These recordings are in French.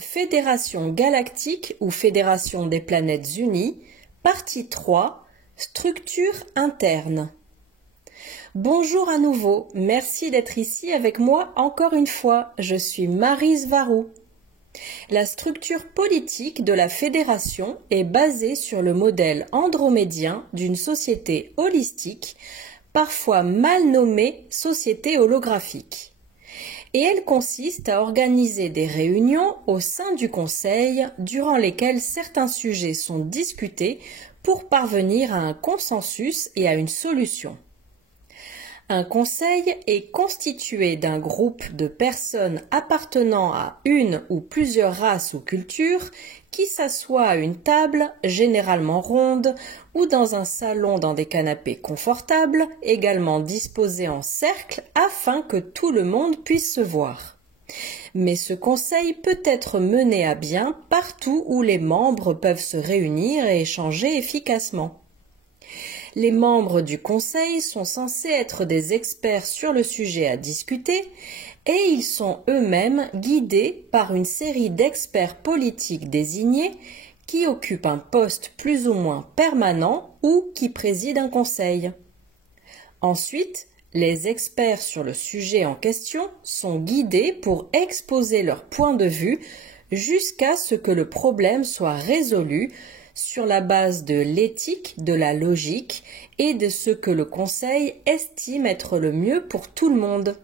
Fédération galactique ou Fédération des planètes unies, partie 3, structure interne. Bonjour à nouveau, merci d'être ici avec moi encore une fois, je suis Maryse Varou. La structure politique de la Fédération est basée sur le modèle andromédien d'une société holistique, parfois mal nommée société holographique. Et elle consiste à organiser des réunions au sein du Conseil durant lesquelles certains sujets sont discutés pour parvenir à un consensus et à une solution. Un conseil est constitué d'un groupe de personnes appartenant à une ou plusieurs races ou cultures qui s'assoient à une table, généralement ronde, ou dans un salon dans des canapés confortables, également disposés en cercle afin que tout le monde puisse se voir. Mais ce conseil peut être mené à bien partout où les membres peuvent se réunir et échanger efficacement. Les membres du conseil sont censés être des experts sur le sujet à discuter et ils sont eux-mêmes guidés par une série d'experts politiques désignés qui occupent un poste plus ou moins permanent ou qui président un conseil. Ensuite, les experts sur le sujet en question sont guidés pour exposer leur point de vue jusqu'à ce que le problème soit résolu sur la base de l'éthique, de la logique et de ce que le conseil estime être le mieux pour tout le monde.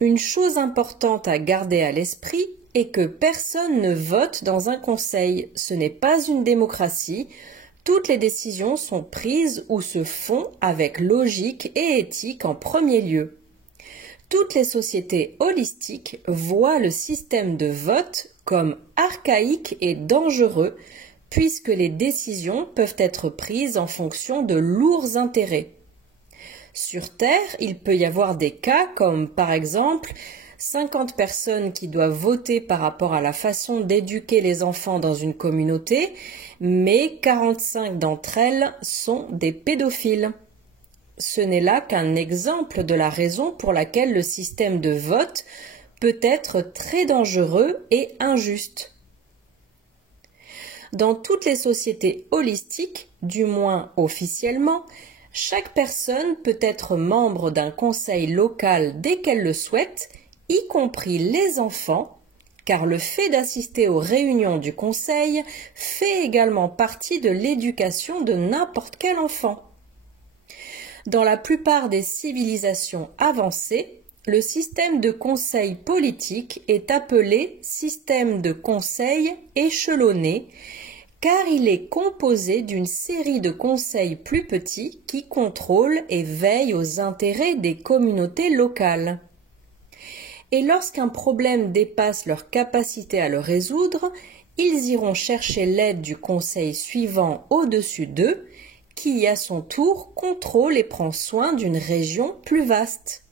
Une chose importante à garder à l'esprit est que personne ne vote dans un conseil. Ce n'est pas une démocratie. Toutes les décisions sont prises ou se font avec logique et éthique en premier lieu. Toutes les sociétés holistiques voient le système de vote comme archaïque et dangereux, puisque les décisions peuvent être prises en fonction de lourds intérêts. Sur Terre, il peut y avoir des cas comme par exemple 50 personnes qui doivent voter par rapport à la façon d'éduquer les enfants dans une communauté, mais 45 d'entre elles sont des pédophiles. Ce n'est là qu'un exemple de la raison pour laquelle le système de vote peut être très dangereux et injuste. Dans toutes les sociétés holistiques, du moins officiellement, chaque personne peut être membre d'un conseil local dès qu'elle le souhaite, y compris les enfants, car le fait d'assister aux réunions du conseil fait également partie de l'éducation de n'importe quel enfant. Dans la plupart des civilisations avancées, le système de conseil politique est appelé système de conseil échelonné, car il est composé d'une série de conseils plus petits qui contrôlent et veillent aux intérêts des communautés locales. Et lorsqu'un problème dépasse leur capacité à le résoudre, ils iront chercher l'aide du conseil suivant au-dessus d'eux, qui à son tour contrôle et prend soin d'une région plus vaste.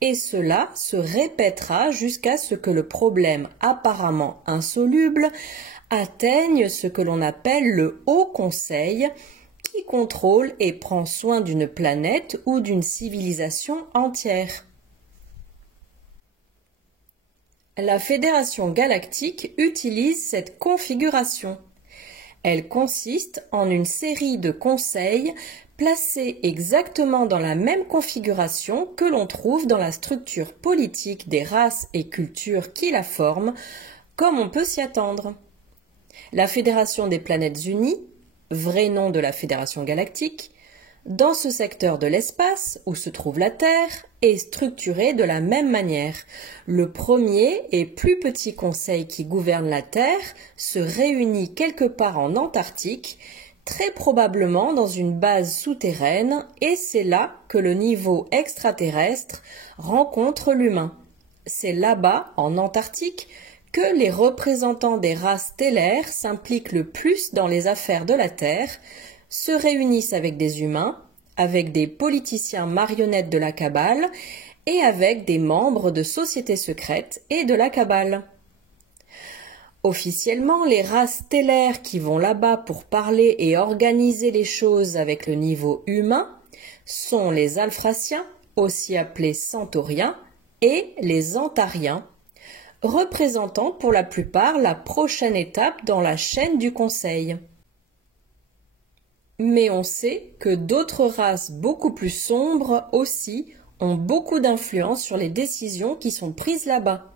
Et cela se répétera jusqu'à ce que le problème apparemment insoluble atteigne ce que l'on appelle le Haut Conseil, qui contrôle et prend soin d'une planète ou d'une civilisation entière. La Fédération galactique utilise cette configuration. Elle consiste en une série de conseils placés exactement dans la même configuration que l'on trouve dans la structure politique des races et cultures qui la forment, comme on peut s'y attendre. La Fédération des planètes unies, vrai nom de la Fédération galactique, dans ce secteur de l'espace où se trouve la Terre, est structurée de la même manière. Le premier et plus petit conseil qui gouverne la Terre se réunit quelque part en Antarctique, très probablement dans une base souterraine, et c'est là que le niveau extraterrestre rencontre l'humain. C'est là-bas, en Antarctique, que les représentants des races stellaires s'impliquent le plus dans les affaires de la Terre, se réunissent avec des humains, avec des politiciens marionnettes de la Kabbale et avec des membres de sociétés secrètes et de la Kabbale. Officiellement, les races stellaires qui vont là-bas pour parler et organiser les choses avec le niveau humain sont les Alphraciens, aussi appelés Centauriens, et les Antariens, représentant pour la plupart la prochaine étape dans la chaîne du conseil. Mais on sait que d'autres races beaucoup plus sombres aussi ont beaucoup d'influence sur les décisions qui sont prises là-bas.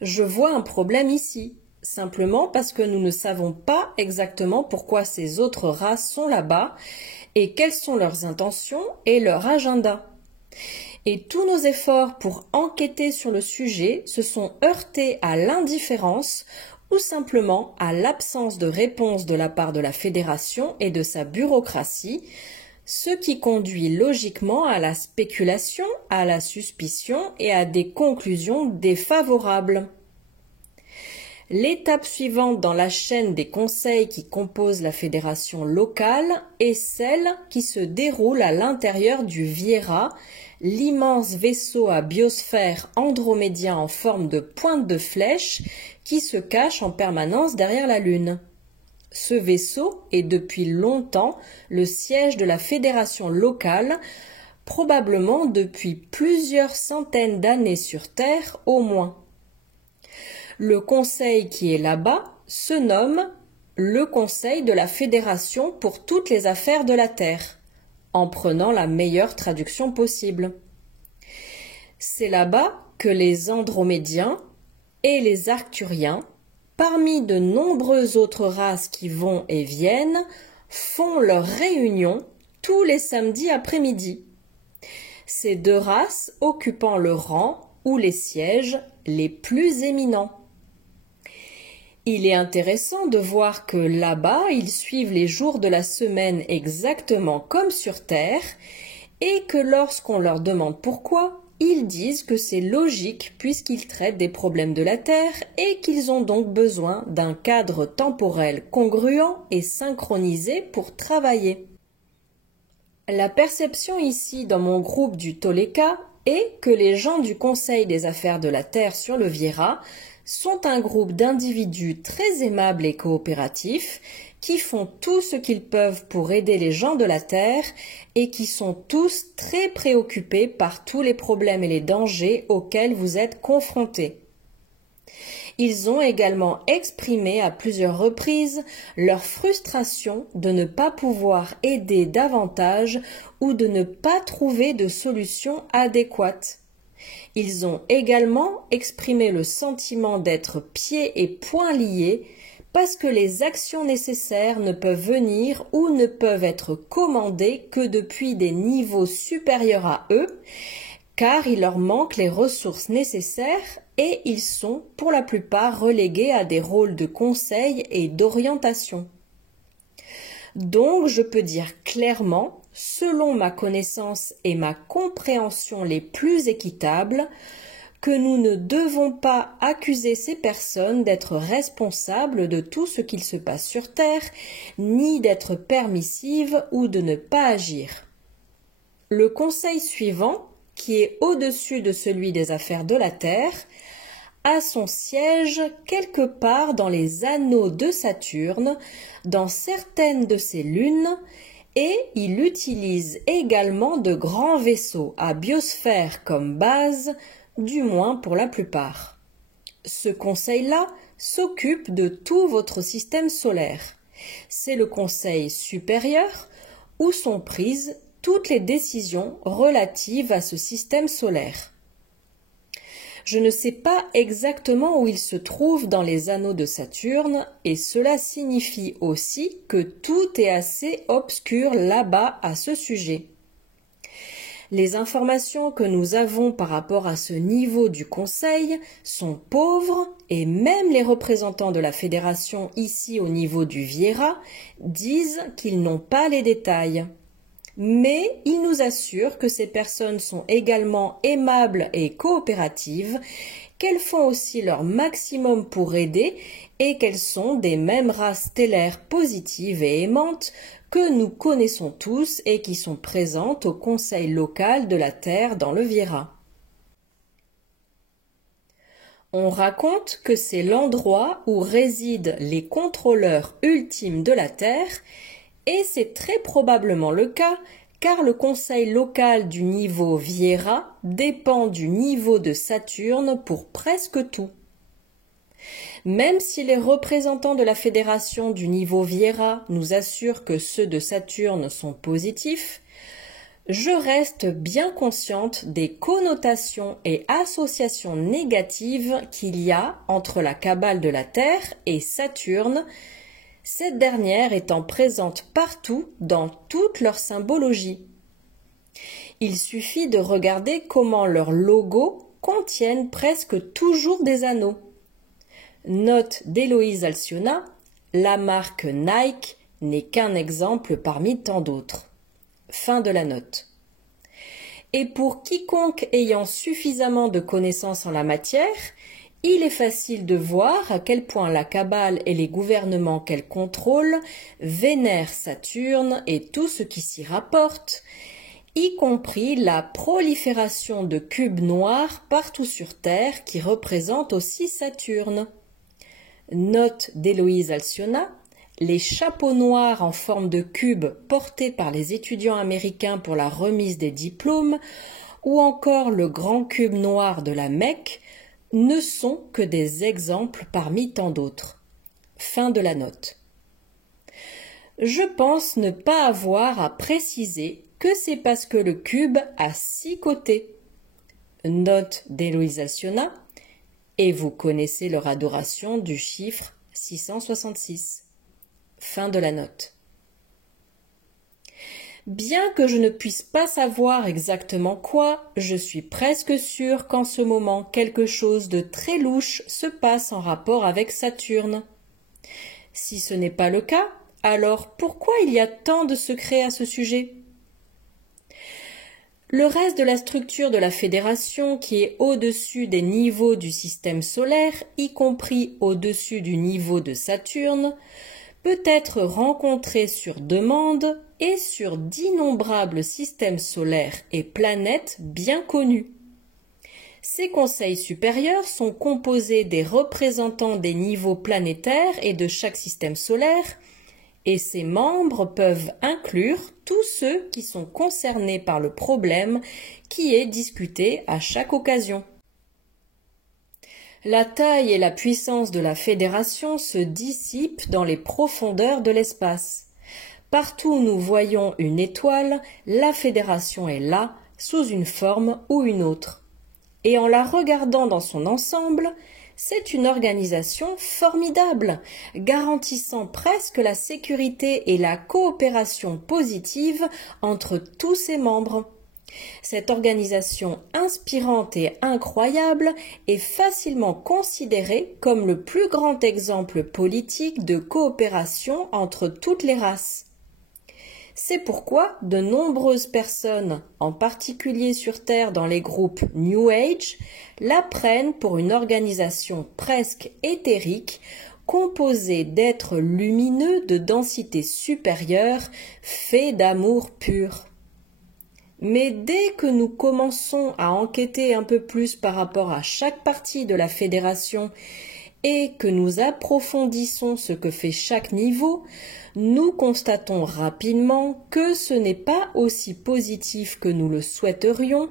Je vois un problème ici, simplement parce que nous ne savons pas exactement pourquoi ces autres races sont là-bas et quelles sont leurs intentions et leur agenda. Et tous nos efforts pour enquêter sur le sujet se sont heurtés à l'indifférence ou simplement à l'absence de réponse de la part de la fédération et de sa bureaucratie, ce qui conduit logiquement à la spéculation, à la suspicion et à des conclusions défavorables. L'étape suivante dans la chaîne des conseils qui composent la fédération locale est celle qui se déroule à l'intérieur du Viera, l'immense vaisseau à biosphère andromédien en forme de pointe de flèche qui se cache en permanence derrière la Lune. Ce vaisseau est depuis longtemps le siège de la fédération locale, probablement depuis plusieurs centaines d'années sur Terre au moins. Le conseil qui est là-bas se nomme le Conseil de la Fédération pour toutes les affaires de la Terre, en prenant la meilleure traduction possible. C'est là-bas que les Andromédiens et les Arcturiens, parmi de nombreuses autres races qui vont et viennent, font leur réunion tous les samedis après-midi. Ces deux races occupant le rang ou les sièges les plus éminents. Il est intéressant de voir que là-bas, ils suivent les jours de la semaine exactement comme sur Terre et que lorsqu'on leur demande pourquoi, ils disent que c'est logique puisqu'ils traitent des problèmes de la Terre et qu'ils ont donc besoin d'un cadre temporel congruent et synchronisé pour travailler. La perception ici dans mon groupe du Toleka est que les gens du Conseil des affaires de la Terre sur le Viera sont un groupe d'individus très aimables et coopératifs qui font tout ce qu'ils peuvent pour aider les gens de la Terre et qui sont tous très préoccupés par tous les problèmes et les dangers auxquels vous êtes confrontés. Ils ont également exprimé à plusieurs reprises leur frustration de ne pas pouvoir aider davantage ou de ne pas trouver de solution adéquate. Ils ont également exprimé le sentiment d'être pieds et poings liés parce que les actions nécessaires ne peuvent venir ou ne peuvent être commandées que depuis des niveaux supérieurs à eux, car il leur manque les ressources nécessaires et ils sont pour la plupart relégués à des rôles de conseil et d'orientation. Donc je peux dire clairement, selon ma connaissance et ma compréhension les plus équitables, que nous ne devons pas accuser ces personnes d'être responsables de tout ce qu'il se passe sur Terre, ni d'être permissives ou de ne pas agir. Le conseil suivant, qui est au-dessus de celui des affaires de la Terre, a son siège quelque part dans les anneaux de Saturne, dans certaines de ses lunes, et il utilise également de grands vaisseaux à biosphère comme base, du moins pour la plupart. Ce conseil-là s'occupe de tout votre système solaire. C'est le conseil supérieur où sont prises toutes les décisions relatives à ce système solaire. Je ne sais pas exactement où il se trouve dans les anneaux de Saturne et cela signifie aussi que tout est assez obscur là-bas à ce sujet. Les informations que nous avons par rapport à ce niveau du Conseil sont pauvres et même les représentants de la Fédération ici au niveau du Viera disent qu'ils n'ont pas les détails. Mais ils nous assurent que ces personnes sont également aimables et coopératives, qu'elles font aussi leur maximum pour aider et qu'elles sont des mêmes races stellaires positives et aimantes que nous connaissons tous et qui sont présentes au Conseil local de la Terre dans le Viera. On raconte que c'est l'endroit où résident les contrôleurs ultimes de la Terre et c'est très probablement le cas car le conseil local du niveau Viera dépend du niveau de Saturne pour presque tout. Même si les représentants de la fédération du niveau Viera nous assurent que ceux de Saturne sont positifs, je reste bien consciente des connotations et associations négatives qu'il y a entre la Kabbale de la Terre et Saturne, cette dernière étant présente partout dans toute leur symbologie. Il suffit de regarder comment leurs logos contiennent presque toujours des anneaux. Note d'Héloïse Alcyona, la marque Nike n'est qu'un exemple parmi tant d'autres. Fin de la note. Et pour quiconque ayant suffisamment de connaissances en la matière, il est facile de voir à quel point la Kabbale et les gouvernements qu'elle contrôle vénèrent Saturne et tout ce qui s'y rapporte, y compris la prolifération de cubes noirs partout sur Terre qui représentent aussi Saturne. Note d'Héloïse Alcyona, les chapeaux noirs en forme de cube portés par les étudiants américains pour la remise des diplômes ou encore le grand cube noir de la Mecque ne sont que des exemples parmi tant d'autres. Fin de la note. Je pense ne pas avoir à préciser que c'est parce que le cube a 6 côtés. Note d'Héloïse Alcyona, et vous connaissez leur adoration du chiffre 666. Fin de la note. Bien que je ne puisse pas savoir exactement quoi, je suis presque sûre qu'en ce moment quelque chose de très louche se passe en rapport avec Saturne. Si ce n'est pas le cas, alors pourquoi il y a tant de secrets à ce sujet ? Le reste de la structure de la fédération, qui est au-dessus des niveaux du système solaire, y compris au-dessus du niveau de Saturne, peut être rencontré sur demande et sur d'innombrables systèmes solaires et planètes bien connus. Ces conseils supérieurs sont composés des représentants des niveaux planétaires et de chaque système solaire, et ces membres peuvent inclure tous ceux qui sont concernés par le problème qui est discuté à chaque occasion. La taille et la puissance de la fédération se dissipent dans les profondeurs de l'espace. Partout où nous voyons une étoile, la fédération est là, sous une forme ou une autre. Et en la regardant dans son ensemble, c'est une organisation formidable, garantissant presque la sécurité et la coopération positive entre tous ses membres. Cette organisation inspirante et incroyable est facilement considérée comme le plus grand exemple politique de coopération entre toutes les races. C'est pourquoi de nombreuses personnes, en particulier sur Terre dans les groupes New Age, la prennent pour une organisation presque éthérique, composée d'êtres lumineux de densité supérieure, faits d'amour pur. Mais dès que nous commençons à enquêter un peu plus par rapport à chaque partie de la fédération et que nous approfondissons ce que fait chaque niveau, nous constatons rapidement que ce n'est pas aussi positif que nous le souhaiterions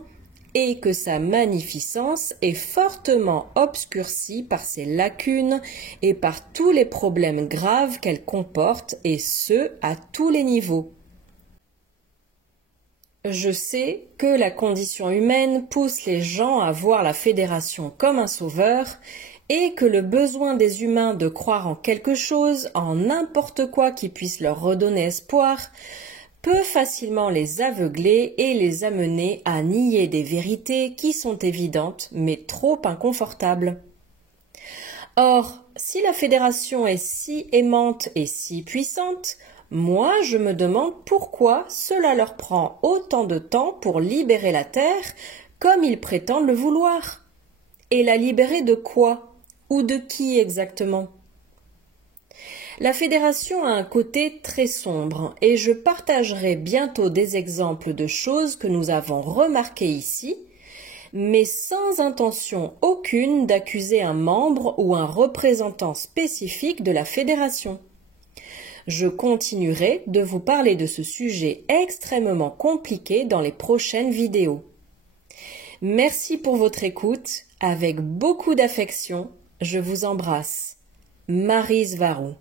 et que sa magnificence est fortement obscurcie par ses lacunes et par tous les problèmes graves qu'elle comporte, et ce, à tous les niveaux. Je sais que la condition humaine pousse les gens à voir la fédération comme un sauveur et que le besoin des humains de croire en quelque chose, en n'importe quoi qui puisse leur redonner espoir, peut facilement les aveugler et les amener à nier des vérités qui sont évidentes mais trop inconfortables. Or, si la fédération est si aimante et si puissante, moi je me demande pourquoi cela leur prend autant de temps pour libérer la Terre comme ils prétendent le vouloir. Et la libérer de quoi ? Ou de qui exactement ? La fédération a un côté très sombre et je partagerai bientôt des exemples de choses que nous avons remarquées ici, mais sans intention aucune d'accuser un membre ou un représentant spécifique de la fédération. Je continuerai de vous parler de ce sujet extrêmement compliqué dans les prochaines vidéos. Merci pour votre écoute. Avec beaucoup d'affection, je vous embrasse. Maryse Varou.